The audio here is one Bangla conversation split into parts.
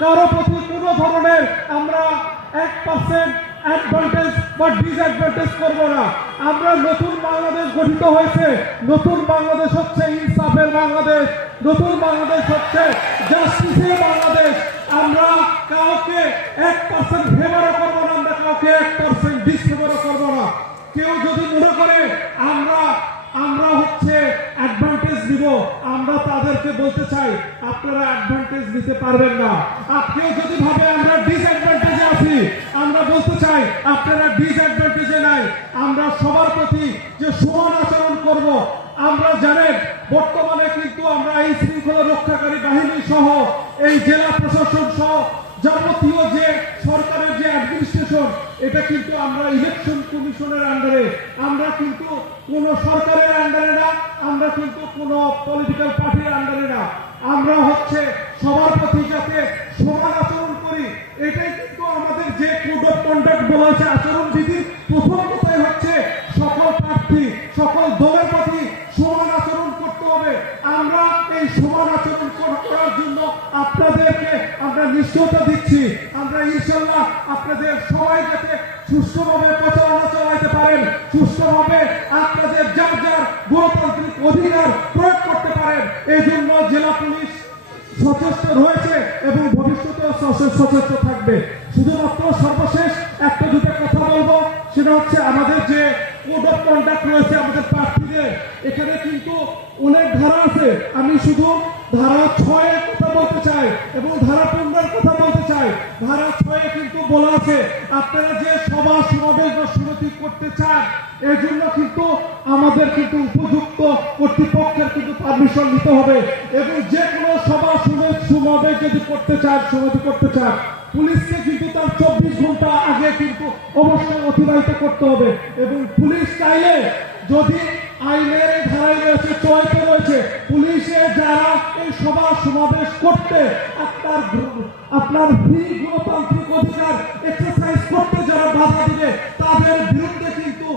কারো প্রতি কোনো ধরনের আমরা 1% অ্যাডভান্টেজ বা ডিসঅ্যাডভান্টেজ করব না। আমরা নতুন বাংলাদেশ গঠিত হয়েছে, নতুন বাংলাদেশ হচ্ছে ইনসাফের বাংলাদেশ, নতুন বাংলাদেশ হচ্ছে জাস্টিসের বাংলাদেশ। আমরা কাউকে 1% ফেভারও করবো না, আমরা কাউকে 1% ডিসফেভারও করবো না। কেউ যদি মনে করে আমরা হচ্ছে অ্যাডভান্টেজ দিব, আমরা তাদেরকে বলতে চাই আপনারা অ্যাডভান্টেজ দিতে পারবেন না। আর কেউ যদি ভাবে আমরা ডিসঅ্যাডভান্টেজে আছি, আমরা বলতে চাই আপনারা ডিসঅ্যাডভান্টেজে নাই। আমরা সবার প্রতি যে সমান আচরণ করব। আমরা জানেন বর্তমানে কিন্তু আমরা এই শৃঙ্খলা রক্ষাকারী বাহিনী সহ এই জেলা প্রশাসন সহ যাবতীয় যে সরকারের যে অ্যাডমিনিস্ট্রেশন, এটা কিন্তু আমরা ইলেকশন কমিশনের আন্ডারে, আমরা কিন্তু কোন সরকারের আন্ডারে না, আমরা কিন্তু কোন পলিটিক্যাল পার্টির আন্ডারে না। আমরা হচ্ছে সবার প্রতি যাতে সমান আচরণ করি, এটাই কিন্তু আমাদের যে কোড অফ কন্ডাক্ট বলা হয়েছে আচরণবিধির প্রথম কথাই হচ্ছে সকল প্রার্থী সকল দলের প্রতি সমান আচরণ করতে হবে। আমরা এই সমান আচরণ করার জন্য আপনাদেরকে আমরা নিশ্চয়তা দিচ্ছি, আমরা ইনশাল্লাহ আপনাদের সবাই যাতে সুষ্ঠুভাবে প্রচারণা চালাতে পারেন, সুষ্ঠুভাবে আপনাদের যার যার গণতান্ত্রিক অধিকার প্রয়োগ করতে পারেন, এই জন্য জেলা পুলিশ সচেষ্ট রয়েছে এবং ভবিষ্যতেও সচেষ্ট থাকবে। শুধুমাত্র সর্বশেষ একটা দুটো কথা বলবো, সেটা হচ্ছে আমাদের যে কোড অফ কন্ডাক্ট রয়েছে আমাদের প্রার্থীদের, এখানে কিন্তু অনেক ধারা আছে। আমি শুধু ধারা 6 এর কথা বলতে চাই এবং ধারা 15 এর কথা বলতে চাই। ধারা 6 এ কিন্তু বলা আছে আপনারা যে সভা সমাবেশ বা সমিতি করতে চান, এর জন্য কিন্তু আমাদের কিন্তু উপযুক্ত কর্তৃপক্ষের কিন্তু পারমিশন নিতে হবে এবং যে কোনো সভা সমাবেশ যদি করতে চান, সমিতি করতে চান, পুলিশকে কিন্তু তার 24 ঘন্টা আগে কিন্তু অবশ্যই অতিবাহিত করতে হবে। এবং পুলিশ চাইলে যদি আইনের ধারায় রয়েছে, চয়তে রয়েছে, পুলিশে যারা এই সভা সমাবেশ করতে আপনার ফ্রি গণতান্ত্রিক অধিকার এক্সারসাইজ করতে যারা বাধা দিবে, তাদের বিরুদ্ধে কিন্তু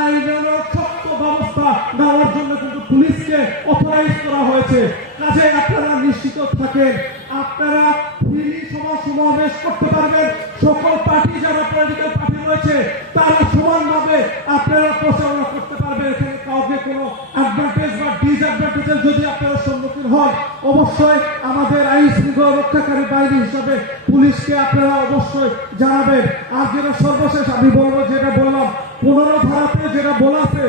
আইনের শক্ত ব্যবস্থা নেওয়ার জন্য কিন্তু পুলিশকে অথরাইজ করা হয়েছে। কাজে আপনারা নিশ্চিত থাকেন, আপনারা ফ্রি সভা সমাবেশ করতে পারবেন। সকল পার্টি যারা পলিটিক্যাল পার্টি রয়েছে তারা সমানভাবে আপনারা প্রচারণা করতে পারবেন। এখানে কাউকে কোনো অ্যাডভান্টেজ বা ডিসঅ্যাডভান্টেজের যদি আপনারা সম্মুখীন হন, অবশ্যই আমাদের আইন শৃঙ্খলা রক্ষাকারী বাহিনী হিসাবে পুলিশকে আপনারা অবশ্যই জানাবেন। আর যেটা সর্বশেষ আমি বলবো, যেটা বললাম 15 ধারাতে যেটা বলা আছে,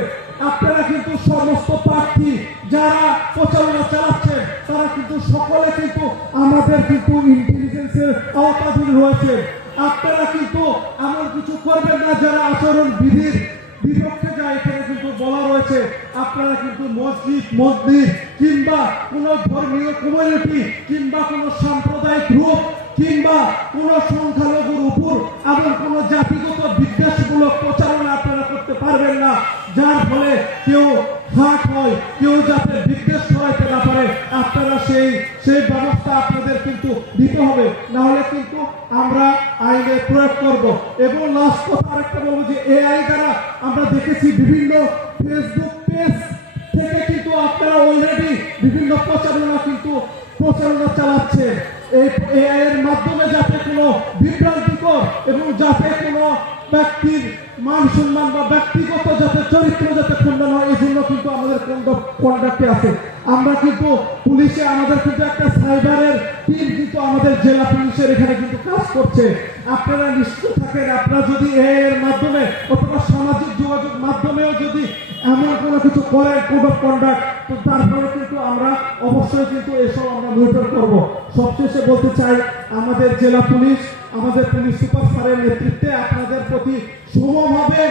আপনারা কিন্তু সমস্ত প্রার্থী যারা প্রচারণা চালাচ্ছেন তারা কিন্তু সকলে কিন্তু আমাদের কিন্তু ইন্টেলিজেন্সের আওতাধীন রয়েছে। আপনারা কিন্তু এমন কিছু করবেন না যারা আচরণ বিধির বিপক্ষে যায়। এখানে কিন্তু বলা রয়েছে আপনারা কিন্তু মসজিদ মন্দির কিংবা কোন ধর্মীয় কমিউনিটি কিংবা কোন সাম্প্রদায়িক গ্রুপ কিংবা কোন সংখ্যালঘুর উপর এমন কোন জাতিগত বিদ্বেষমূলক প্রচারণা আপনারা করতে পারবেন না, যার ফলে কেউ হাট হয়, কেউ যাতে বিদ্বেষ ছড়াইতে না পারে। আপনারা সেই ব্যবস্থা আপনাদের কিন্তু দিতে হবে, না হলে কিন্তু আমরা আইনের প্রয়োগ করব। এবং লাস্ট কথা আরেকটা বলবো যে এআই দ্বারা আমরা দেখেছি বিভিন্ন ফেসবুক পেজ থেকে কিন্তু আপনারা অলরেডি বিভিন্ন প্রচারণা চালাচ্ছে। এই এআই এর মাধ্যমে যাতে কোনো বিভ্রান্তিকর এবং যাতে কোনো ব্যক্তির মান সম্মান বা ব্যক্তিগত যাতে চরিত্র যাতে খণ্ডন হয়, এই জন্য কিন্তু আমাদের কন্ডাক্টে আছে। আমরা কিন্তু পুলিশে আমাদের কিন্তু একটা সাইবারের টিম কিন্তু আমাদের জেলা পুলিশের এখানে কিন্তু কাজ করছে। আপনারা নিশ্চিত থাকেন, আপনারা যদি এর মাধ্যমে অথবা সামাজিক যোগাযোগ মাধ্যমেও যদি এমন কোনো কিছু করেন কোড অফ কন্ডাক্ট, তো তারপরে কিন্তু আমরা অবশ্যই কিন্তু এসব আমরা মনিটর করব। সবশেষে বলতে চাই, আমাদের জেলা পুলিশ আমাদের পুলিশ সুপার স্যারের নেতৃত্বে আপনাদের প্রতি সমভাবে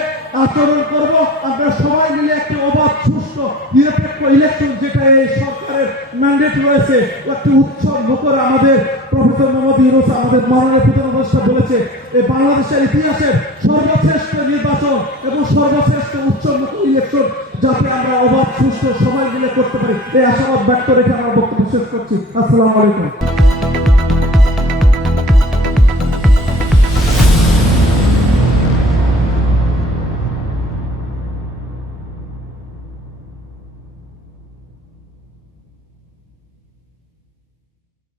আচরণ করব। আমরা সবাই মিলে একটি অবাধ সুষ্ঠু নিরপেক্ষ ইলেকশন, যেটা এই সরকারের ম্যান্ডেট রয়েছে, একটি উৎসব মুখর আমাদের প্রফেসর মোহাম্মদ ইউনূস আমাদের মাননীয় প্রধান উপদেষ্টা বলেছে এই বাংলাদেশের ইতিহাসের সর্বশ্রেষ্ঠ নির্বাচন এবং সর্বশ্রেষ্ঠ উৎসব মুখর ইলেকশন যাতে আমরা অবাধ সুষ্ঠু সবাই মিলে করতে পারি, এই আশাবাদ ব্যক্ত রেখে আমরা বক্তব্য শেষ করছি। আসসালামু আলাইকুম।